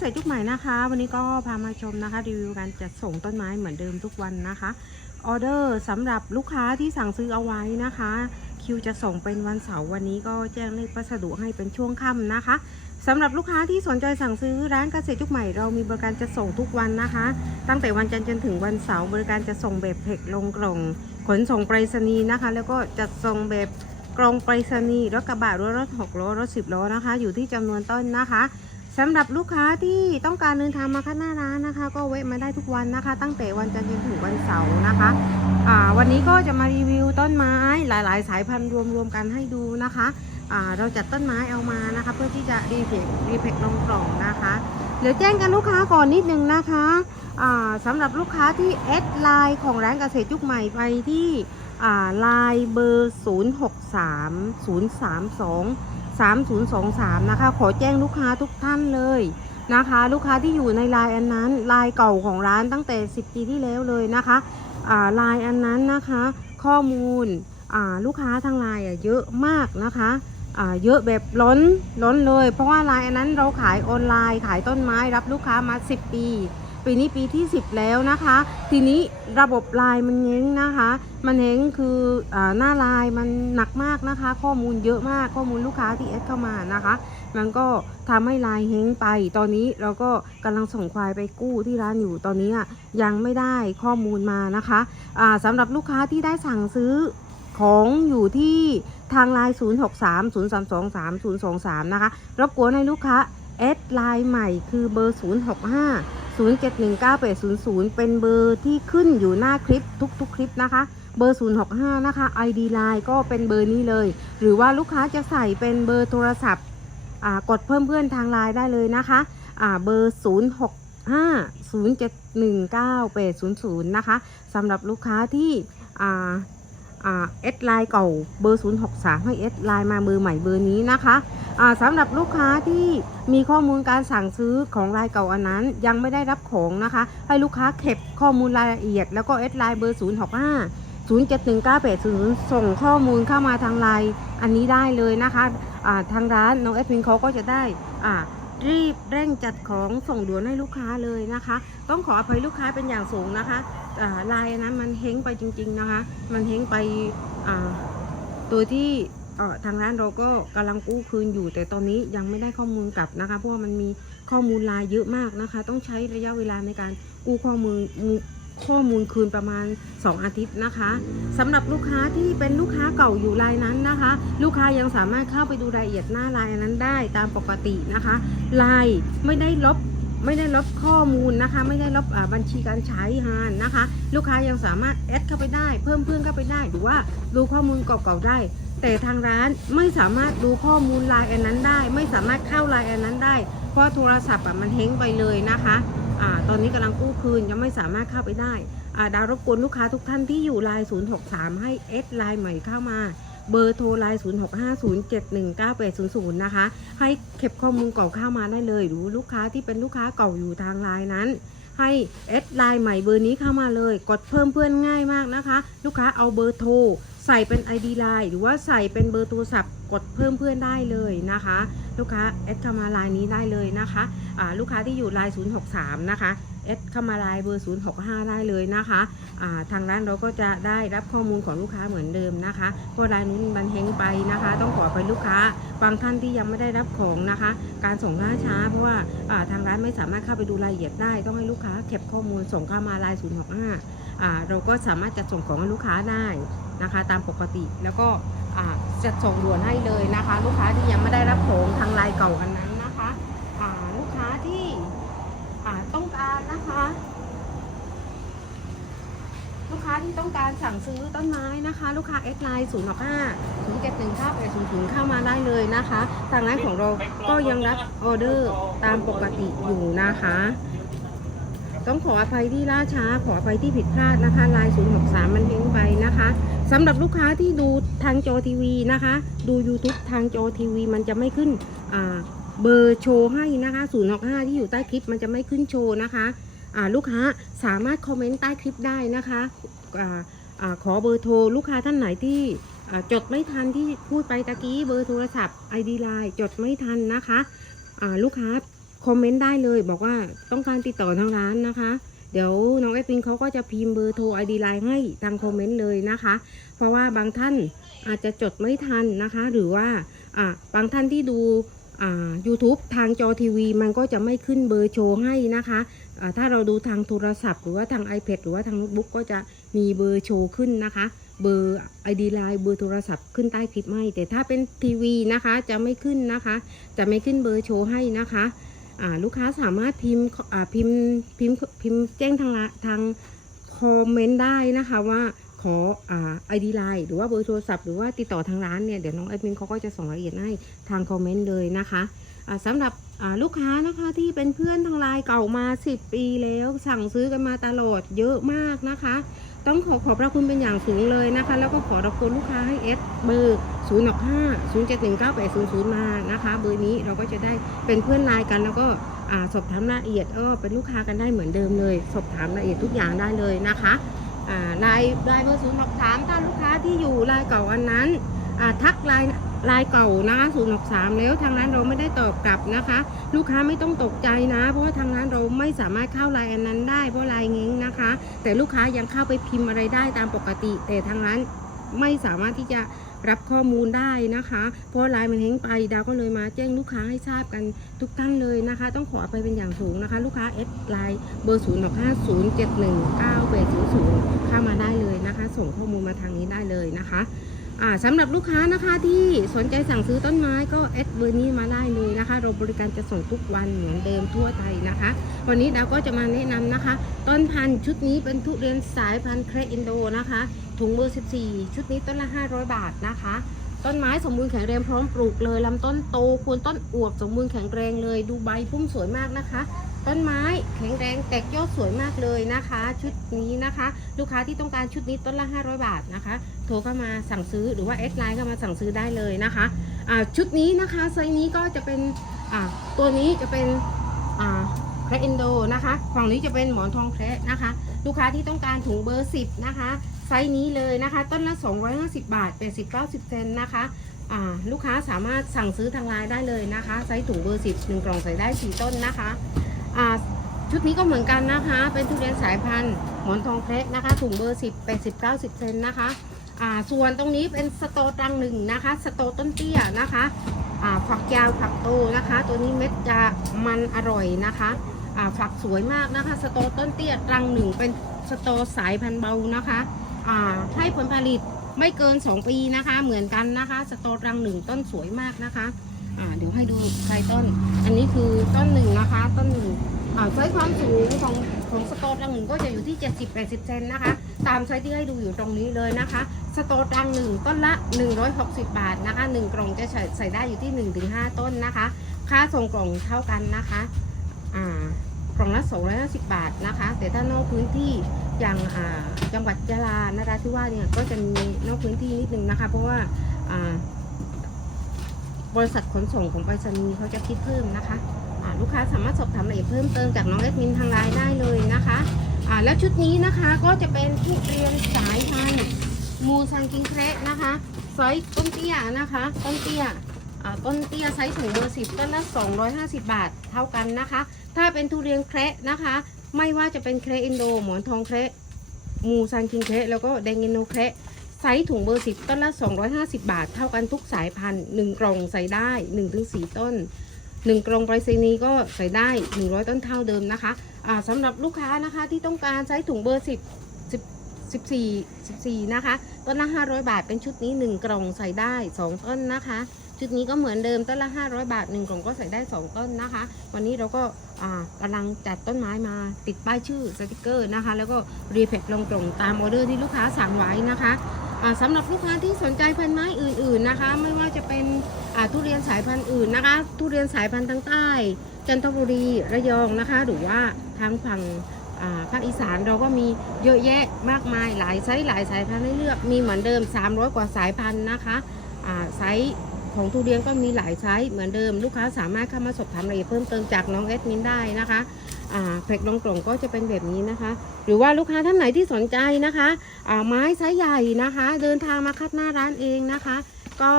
ษตรยุคใหม่นะคะ วันนี้ก็พามาชมนะคะรีวิวการจัดส่งต้นไม้เหมือนเดิมทุกวันนะคะออเดอร์สำหรับลูกค้าที่สั่งซื้อเอาไว้นะคะ คิวจะส่งเป็นวันเสาร์วันนี้ก็แจ้งเลขพัสดุให้เป็นช่วงค่ำนะคะสำหรับลูกค้าที่สนใจสั่งซื้อร้านเกษตรยุคใหม่เรามีบริการจะส่งทุกวันนะคะ ตั้งแต่วันจันทร์จนถึงวันเสาร์บริการจะส่งแบบเพกลงกล่อง ขนส่งไปรษณีย์นะคะ แล้วก็จัดส่งแบบกล่องไปรษณีย์รถกระบะรถรถหกล้อรถสิบล้อนะคะ อยู่ที่จำนวนต้นนะคะ สำหรับลูกค้าที่ต้องการเดินทางมาข้างหน้าร้านนะคะ ก็แวะมาได้ทุกวันนะคะ ตั้งแต่วันจันทร์จนถึงวันเสาร์นะคะอ่าวันนี้ก็จะมารีวิวต้นไม้หลาย ๆ สายพันธุ์รวมๆกันให้ดูนะคะอ่าเราจัดต้นไม้เอามานะคะ เพื่อที่จะรีเพกรีเพกลงกล่องนะคะเดี๋ยวแจ้งกันลูกค้าก่อนนิดนึงนะคะอ่าสำหรับลูกค้าที่แอดไลน์ของร้านเกษตรยุคใหม่ไปที่อ่าไลน์เบอร์ 0 6 3 0 3 2 3023 นะคะ ขอแจ้งลูกค้าทุกท่านเลยนะคะ ลูกค้าที่อยู่ในลน์อันนั้นลน์เก่าของร้านตั้งแต่ 10 ปีที่แล้วเลยนะคะอ่าไลน์อันนั้นนะคะ ข้อมูลลูกค้าทางลน์อะเยอะมากนะคะเยอะแบบล้นล้นเลย เพราะว่าลน์อันนั้นเราขายออนไลน์ขายต้นไม้รับลูกค้ามา 10 ปี ปีนี้ปีที่ 10 แล้วนะคะ ทีนี้ระบบไลน์มันเง้งนะคะ มันเง้งคืออหน้าไลน์มันหนักมากนะคะ ข้อมูลเยอะมากข้อมูลลูกค้าที่เอสเข้ามานะคะ มันก็ทำให้ไลน์เฮ้งไป ตอนนี้เราก็กำลังส่งควายไปกู้ที่ร้านอยู่ตอนนี้ยังไม่ได้ข้อมูลมานะคะอ่าสำหรับลูกค้าที่ได้สั่งซื้อของอยู่ที่ทางไลน์ 0 6 3 0 3 2 3 0 2 3 นะคะ รบกวนให้ลูกค้าแอดไลน์ใหม่คือเบอร์ 0 0 7 1 9 8 0 0 เป็นเบอร์ที่ขึ้นอยู่หน้าคลิปทุกๆ คลิปนะคะ เบอร์ 065 นะคะ ID Line ก็เป็นเบอร์นี้เลย หรือว่าลูกค้าจะใส่เป็นเบอร์โทรศัพท์กดเพิ่มเพื่อนทางไลน์ได้เลยนะคะเบอร์ 065 0 7 1 9 8 0 0 นะคะสำหรับลูกค้าที่ อ่าอ่าเอสไลน์เก่าเบอร์ 063 ให้เอสไลน์มาเบอร์ใหม่เบอร์นี้นะคะอ่าสำหรับลูกค้าที่มีข้อมูลการสั่งซื้อของรายเก่าอันนั้น ยังไม่ได้รับของนะคะ ให้ลูกค้าเก็บข้อมูลรายละเอียด แล้วก็เอสไลน์เบอร์ 065 071980ส่งข้อมูลเข้ามาทางไลน์อันนี้ได้เลยนะคะอ่าทางร้านน้องแอดมินเขาก็จะได้รีบเร่งจัดของส่งด่วนให้ลูกค้าเลยนะคะ ต้องขออภัยลูกค้าเป็นอย่างสูงนะคะ อ่าไลน์อันนั้นมันเฮงไปจริง ๆนะคะ มันเฮงไปตัวที่ทางร้านเราก็กำลังกู้คืนอยู่ แต่ตอนนี้ยังไม่ได้ข้อมูลกลับนะคะ เพราะว่ามันมีข้อมูลลน์เยอะมากนะคะ ต้องใช้ระยะเวลาในการกู้ข้อมูลข้อมูลคืนประมาณ 2 อาทิตย์นะคะสำหรับลูกค้าที่เป็นลูกค้าเก่าอยู่รายนั้นนะคะ ลูกค้ายังสามารถเข้าไปดูรายละเอียดหน้าไลน์นั้นได้ตามปกตินะคะลน์ไม่ได้ลบ ไม่ได้ลบข้อมูลนะคะ ไม่ได้ลบบัญชีการใช้งานนะคะ ลูกค้ายังสามารถแอดเข้าไปได้ เพิ่มเพื่อนเข้าไปได้ หรือว่าดูข้อมูลเก่าๆได้ แต่ทางร้านไม่สามารถดูข้อมูลไลน์อันนั้นได้ ไม่สามารถเข้าไลน์อันนั้นได้ เพราะโทรศัพท์อะมันเฮงไปเลยนะคะอ่าตอนนี้กำลังกู้คืนยังไม่สามารถเข้าไปได้อ่าดาวรบกวนลูกค้าทุกท่านที่อยู่ไลน์063 ให้เอสไลน์ใหม่เข้ามา เบอร์โทรไลน์ 0650719800 นะคะ ให้เก็บข้อมูลเก่าเข้ามาได้เลย หรือลูกค้าที่เป็นลูกค้าเก่าอยู่ทางไลน์นั้น ให้เอสไลน์ใหม่เบอร์นี้เข้ามาเลย กดเพิ่มเพื่อนง่ายมากนะคะ ลูกค้าเอาเบอร์โทรใส่เป็น ID ไลน์หรือว่าใส่เป็นเบอร์โทรศัพท์กดเพิ่มเพื่อนได้เลยนะคะ ลูกค้าแอดเข้ามาไลน์นี้ได้เลยนะคะอ่าลูกค้าที่อยู่ไลน์063 นะคะ แอดเข้ามาไลน์เบอร์ 065 ได้เลยนะคะอ่าทางร้านเราก็จะได้รับข้อมูลของลูกค้าเหมือนเดิมนะคะเพราะรายนู้นมันเฮงไปนะคะ ต้องขอไปลูกค้าบางท่านที่ยังไม่ได้รับของนะคะ การส่งล่าช้า เพราะว่าอ่าทางร้านไม่สามารถเข้าไปดูรายละเอียดได้ ต้องให้ลูกค้าเก็บข้อมูลส่งเข้ามาไลน์065อ่าเราก็สามารถจัดส่งของให้ลูกค้าได้นะคะ ตามปกติแล้วก็อ่าจัดส่งด่วนให้เลยนะคะ ลูกค้าที่ยังไม่ได้รับของทางไลน์เก่าอันนั้นนะคะอ่าลูกค้าที่อ่าต้องการนะคะ ลูกค้า ที่ต้องการสั่งซื้อต้นไม้นะคะ ลูกค้า X Line 0 6 5 0 7 1 9 8 0 0 เข้ามาได้เลยนะคะทางร้านของเราก็ยังรับออเดอร์ตามปกติอยู่นะคะ ต้องขออภัยที่ล่าช้า ขออภัยที่ผิดพลาดนะคะไลน์063 มันเฮงไปนะคะสำหรับลูกค้าที่ดูทางจอทีวีนะคะ ดู YouTube ทางจอทีวีมันจะไม่ขึ้นเบอร์โชว์ให้นะคะ065ที่อยู่ใต้คลิปมันจะไม่ขึ้นโชว์นะคะลูกค้าสามารถคอมเมนต์ใต้คลิปได้นะคะ ขอเบอร์โทรลูกค้าท่านไหนที่จดไม่ทันที่พูดไปตะกี้เบอร์โทรศัพท์ ID Line จดไม่ทันนะคะลูกค้าคอมเมนต์ได้เลยบอกว่าต้องการติดต่อทางร้านนะคะ เดี๋ยวน้องแอดมินเขาก็จะพิมพ์เบอร์โทรไอดีไลน์ให้ทางคอมเมนต์เลยนะคะ เพราะว่าบางท่านอาจจะจดไม่ทันนะคะ หรือว่าบางท่านที่ดูอ่า YouTube ทางจอทีวี มันก็จะไม่ขึ้นเบอร์โชว์ให้นะคะอ่าถ้าเราดูทางโทรศัพท์ หรือว่าทาง iPad หรือว่าทางโน้ตบุ๊กก็จะ มีเบอร์โชว์ขึ้นนะคะ เบอร์ ID ไลน์เบอร์โทรศัพท์ขึ้นใต้คลิปให้ แต่ถ้าเป็นทีวีนะคะ จะไม่ขึ้นนะคะ จะไม่ขึ้นเบอร์โชว์ให้นะคะลูกค้าสามารถพิมพ์พิมพ์พิมพ์พิมพ์แจ้งทางทางคอมเมนต์ได้นะคะว่าขออ่า ID ไลน์หรือว่าเบอร์โทรศัพท์หรือว่าติดต่อทางร้านเนี่ยเดี๋ยวน้องแอดมินเขาก็จะส่งรายละเอียดให้ทางคอมเมนต์เลยนะคะอ่าสำหรับลูกค้านะคะที่เป็นเพื่อนทางไลน์เก่ามา 10 ปีแล้วสั่งซื้อกันมาตลอดเยอะมากนะคะ ต้องขอขอบพระคุณเป็นอย่างสูงเลยนะคะ แล้วก็ขอรับกวนลูกค้าให้เอสเบอร์0 6 5 0 7 1 9 8 0 0 มานะคะ เบอร์นี้เราก็จะได้เป็นเพื่อนไลน์กัน แล้วก็สอบถามรายละเอียดเออเป็นลูกค้ากันได้เหมือนเดิมเลย สอบถามรายละเอียดทุกอย่างได้เลยนะคะอ่าไลน์ไลน์เบอร์0 6 3ถ้าลูกค้าที่อยู่ไลน์เก่าอันนั้นทักไลน์ ลน์เก่านะคะ0 6 3แล้วทางร้านเราไม่ได้ตอบกลับนะคะ ลูกค้าไม่ต้องตกใจนะ เพราะว่าทางร้านเราไม่สามารถเข้าลน์อันนั้นได้เพราะลน์เง้งนะคะ แต่ลูกค้ายังเข้าไปพิมพ์อะไรได้ตามปกติ แต่ทางร้านไม่สามารถที่จะรับข้อมูลได้นะคะ เพราะลน์มันเฮงไปดาวก็เลยมาแจ้งลูกค้าให้ทราบกันทุกท่านเลยนะคะ ต้องขออภัยเป็นอย่างสูงนะคะ ลูกค้าเอสไลน์เบอร์0 6 5 0 7 1 9 8 0 0เจ็ดหนึ่งเก้าแปดศูนย์ศูนย์เข้ามาได้เลยนะคะ ส่งข้อมูลมาทางนี้ได้เลยนะคะ สำหรับลูกค้านะคะที่สนใจสั่งซื้อต้นไม้ก็แอดเบอร์นี้มาได้เลยนะคะเราบริการจะส่งทุกวันเหมือนเดิมทั่วไทยนะคะ วันนี้ดาก็จะมาแนะนำนะคะ ต้นพันธุ์ชุดนี้เป็นทุเรียนสายพันธุ์เครอินโดนะคะถุงมือ14 ชุดนี้ต้นละ 500 บาทนะคะ ต้นไม้สมบูรณ์แข็งแรงพร้อมปลูกเลยลำต้นโตควรต้นอวบสมบูรณ์แข็งแรงเลยดูใบพุ่มสวยมากนะคะ ต้นไม้แข็งแรงแตกยอดสวยมากเลยนะคะ ชุดนี้นะคะ ลูกค้าที่ต้องการชุดนี้ต้นละ 500 บาทนะคะ โทรเข้ามาสั่งซื้อหรือว่าแอดไลน์เข้ามาสั่งซื้อได้เลยนะคะอ่าชุดนี้นะคะไซส์นี้ก็จะเป็นอ่าตัวนี้จะเป็นอ่าแคระอินโดนะคะฝั่งนี้จะเป็นหมอนทองแคระนะคะ ลูกค้าที่ต้องการถุงเบอร์ 10 นะคะ ไซส์นี้เลยนะคะ ต้นละ 250 บาท 80 90 เซนนะคะลูกค้าสามารถสั่งซื้อทางไลน์ได้เลยนะคะ ไซส์ถุงเบอร์ 10 1กล่องใส่ได้ 4 ต้นนะคะ ชุดนี้ก็เหมือนกันนะคะ เป็นทุเรียนสายพันธุ์หมอนทองแครนะคะ ถุงเบอร์10 80 90เซนนะคะอ่าส่วนตรงนี้เป็นสโตตังหนึ่งนะคะ สโตต้นเตี้ยนะคะอ่าฝักยาวฝักโตนะคะ ตัวนี้เม็ดจะมันอร่อยนะคะอ่าฝักสวยมากนะคะ สโตต้นเตี้ยรังหนึ่งเป็นสโตสายพันธุ์เบานะคะอ่าให้ผลผลิตไม่เกิน 2 ปีนะคะ เหมือนกันนะคะ สโตรังหนึ่งต้นสวยมากนะคะอ่าเดี๋ยวให้ ดูใครต้น อันนี้คือต้นหนึ่งนะคะ ต้นหนึ่งอ่าไซส์ความสูงของของสโตรังหนึ่งก็จะอยู่ที่ 70-80 เซนนะคะ ตามไซส์ที่ให้ดูอยู่ตรงนี้เลยนะคะ สโตรังหนึ่งต้นละ 160 บาทนะคะหนึ่งกล่องจะใส่ได้อยู่ที่ 1-5 ต้นนะคะ ค่าส่งกล่องเท่ากันนะคะอ่ากล่องละ250 บาทนะคะ แต่ถ้านอกพื้นที่อย่างจังหวัดยะลานราธิวาสเนี่ยก็จะมีนอกพื้นที่นิดนึงนะคะ เพราะว่า บริษัทขนส่งของไปรษณีย์เขาจะคิดเพิ่มนะคะลูกค้าสามารถสอบถามรายละเอียดเพิ่มเติมจากน้องแอดมินทางไลน์ได้เลยนะคะอ่าแล้วชุดนี้นะคะก็จะเป็นทุเรียนสายพันธุ์มูซังกิงเคระนะคะไซส์ต้นเตี้ยนะคะ ต้นเตี้ยอ่าต้นเตี้ยไซส์ถุงเบอร์สิบต้นละ250 บาทเท่ากันนะคะ ถ้าเป็นทุเรียนเคระนะคะ ไม่ว่าจะเป็นเคระอินโด หมอนทองเคระมูซังกิงเคระแล้วก็แดงอินโดเคระ ไซส์ถุงเบอร์สิบต้นละ 250 บาท เท่ากันทุกสายพันธุ์หนึ่งกล่องใส่ได้ 1-4ถึง4ต้นหนึ่งกล่องไปรษณีย์ก็ใส่ได้ 100 ต้นเท่าเดิมนะคะอ่าสำหรับลูกค้านะคะที่ต้องการไซส์ถุงเบอร์สิบ14 14 นะคะ ต้นละ 500 บาทเป็นชุดนี้ 1 กล่องใส่ได้ 2 ต้นนะคะ ชุดนี้ก็เหมือนเดิมต้นละ 500 บาท 1 กล่องก็ใส่ได้ 2 ต้นนะคะ วันนี้เราก็อ่ากำลังจัดต้นไม้มาติดป้ายชื่อสติกเกอร์นะคะ แล้วก็รีแพคลงกล่องตามออเดอร์ที่ลูกค้าสั่งไว้นะคะ สำหรับลูกค้าที่สนใจพันธุ์ไม้อื่นๆนะคะ ไม่ว่าจะเป็นทุเรียนสายพันธุ์อื่นนะคะ ทุเรียนสายพันธุ์ทางใต้ จันทบุรีระยองนะคะ หรือว่าทางฝั่งภาคอีสานเราก็มีเยอะแยะมากมายหลายไซส์หลายสายพันธุ์ให้เลือกมีเหมือนเดิม 300 กว่าสายพันธุ์นะคะอ่าไซส์ ของทุเรียนก็มีหลายไซส์เหมือนเดิมลูกค้าสามารถเข้ามาสอบถามรายละเอียดเพิ่มเติมจากน้องแอดมินได้นะคะแพ็คลงกล่องก็จะเป็นแบบนี้นะคะ หรือว่าลูกค้าท่านไหนที่สนใจนะคะไม้ไซส์ใหญ่นะคะ เดินทางมาคัดหน้าร้านเองนะคะ ก็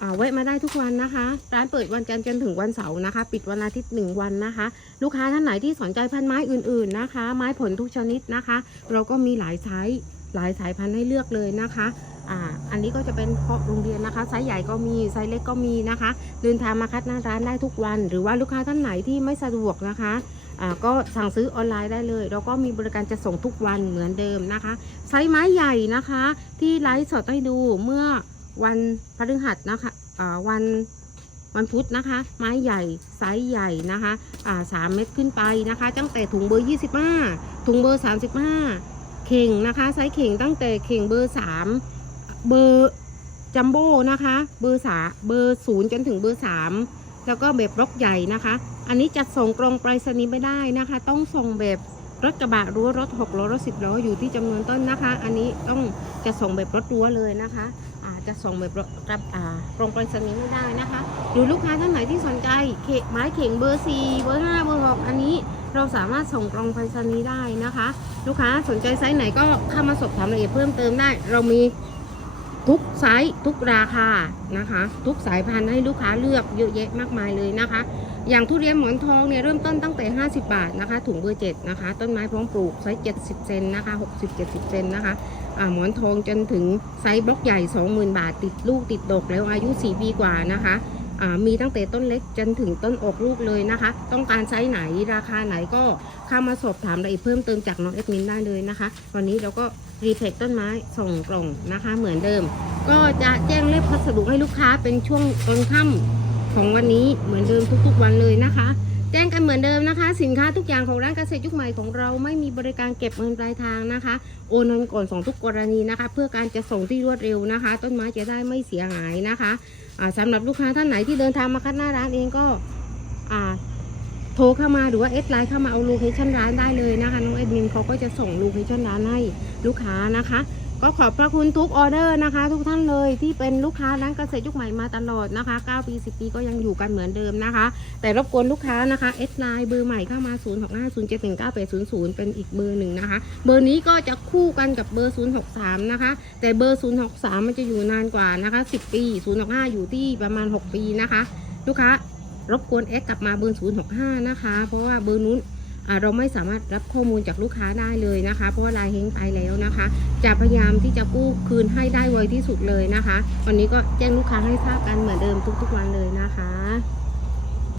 อ่าแวะมาได้ทุกวันนะคะ ร้านเปิดวันจันทร์จนถึงวันเสาร์นะคะ ปิดวันอาทิตย์หนึ่งวันนะคะ ลูกค้าท่านไหนที่สนใจพันไม้อื่นๆนะคะ ไม้ผลทุกชนิดนะคะ เราก็มีหลายไซส์หลายสายพันธุ์ให้เลือกเลยนะคะ อ่าอันนี้ก็จะเป็นเพาะโรงเรียนนะคะไซส์ใหญ่ก็มีไซส์เล็กก็มีนะคะเดินทางมาคัดหน้าร้านได้ทุกวัน หรือว่าลูกค้าท่านไหนที่ไม่สะดวกนะคะก็สั่งซื้อออนไลน์ได้เลย เราก็มีบริการจะส่งทุกวันเหมือนเดิมนะคะ ไซส์ไม้ใหญ่นะคะ ที่ไลฟ์สดให้ดูเมื่อวันพฤหัสนะคะวันวันพุธนะคะ ไม้ใหญ่ไซส์ใหญ่นะคะสามเม็ดขึ้นไปนะคะตั้งแต่ถุงเบอร์ 25 ถุงเบอร์ 35 เข่งนะคะไซส์เข่งตั้งแต่เข่งเบอร์ 3 เบอร์จัมโบ้นะคะ เบอร์สาเบอร์ศูนย์จนถึงเบอร์3แล้วก็แบบบล็อกใหญ่นะคะ อันนี้จัดส่งกรงไปรษณีย์ไม่ได้นะคะ ต้องส่งแบบรถกระบะรั้วรถ6ล้อรถ10ล้ออยู่ที่จำนวนต้นนะคะ อันนี้ต้องจะส่งแบบรถรั้วเลยนะคะอาจะส่งแบบรถกับอ่ากรงไปรษณีย์ไม่ได้นะคะ หรือลูกค้าท่านไหนที่สนใจเขไม้เข่งเบอร์4เบอร์5เบอร์6อันนี้เราสามารถส่งกรงไปรษณีย์ได้นะคะ ลูกค้าสนใจไซส์ไหนก็เข้ามาสอบถามรายละเอียดเพิ่มเติมได้ เรามี ทุกไซส์ทุกราคานะคะ ทุกสายพันธุ์ให้ลูกค้าเลือกเยอะแยะมากมายเลยนะคะ อย่างทุเรียนหมอนทองเนี่ยเริ่มต้นตั้งแต่ 50 บาทนะคะ ถุงเบอร์7นะคะ ต้นไม้พร้อมปลูกไซส์70 เซนนะคะ 60-70 เซนนะคะหมอนทองจนถึงไซส์บล็อกใหญ่ 20,000 บาท ติดลูกติดดอกแล้วอายุ 4 ปีกว่านะคะมีตั้งแต่ต้นเล็กจนถึงต้นออกลูกเลยนะคะ ต้องการไซส์ไหนราคาไหนก็เข้ามาสอบถามรายละเอียดเพิ่มเติมจากน้องเอ็ดมินได้เลยนะคะ วันนี้เราก็ รีเพคต้นไม้ส่งกล่องนะคะ เหมือนเดิม ก็จะแจ้งเลขพัสดุให้ลูกค้าเป็นช่วงตอนค่ำของวันนี้เหมือนเดิมทุกๆวันเลยนะคะ แจ้งกันเหมือนเดิมนะคะ สินค้าทุกอย่างของร้านเกษตรยุคใหม่ของเราไม่มีบริการเก็บเงินปลายทางนะคะ โอนเงินก่อนส่งทุกกรณีนะคะ เพื่อการจะส่งที่รวดเร็วนะคะ ต้นไม้จะได้ไม่เสียหายนะคะอ่าสำหรับลูกค้าท่านไหนที่เดินทางมาคัดหน้าร้านเองก็อ่า โทรเข้ามาหรือว่าเอสไลน์เข้ามาเอาโลเคชั่นร้านได้เลยนะคะน้องเอ็ดมินเขาก็จะส่งโลเคชั่นร้านให้ลูกค้านะคะ ก็ขอบพระคุณทุกออเดอร์นะคะ ทุกท่านเลยที่เป็นลูกค้าร้านเกษตรยุคใหม่มาตลอดนะคะ 9 ปี 10 ปีก็ยังอยู่กันเหมือนเดิมนะคะ แต่รบกวนลูกค้านะคะเอสไลน์เบอร์ใหม่เข้ามา 0 6 5 0 7 1 9 8 0 0 เป็นอีกเบอร์หนึ่งนะคะ เบอร์นี้ก็จะคู่กันกับเบอร์ 063 นะคะ แต่เบอร์ 063 มันจะอยู่นานกว่านะคะ 10 ปี 065 อยู่ที่ประมาณ 6 ปีนะคะ ลูกค้า รบกวนแอดกลับมาเบอร์ 065 นะคะ เพราะว่าเบอร์นู้นเราไม่สามารถรับข้อมูลจากลูกค้าได้เลยนะคะ เพราะว่าลายเฮงไปแล้วนะคะ จะพยายามที่จะกู้คืนให้ได้ไวที่สุดเลยนะคะ วันนี้ก็แจ้งลูกค้าให้ทราบกันเหมือนเดิมทุกๆวันเลยนะคะ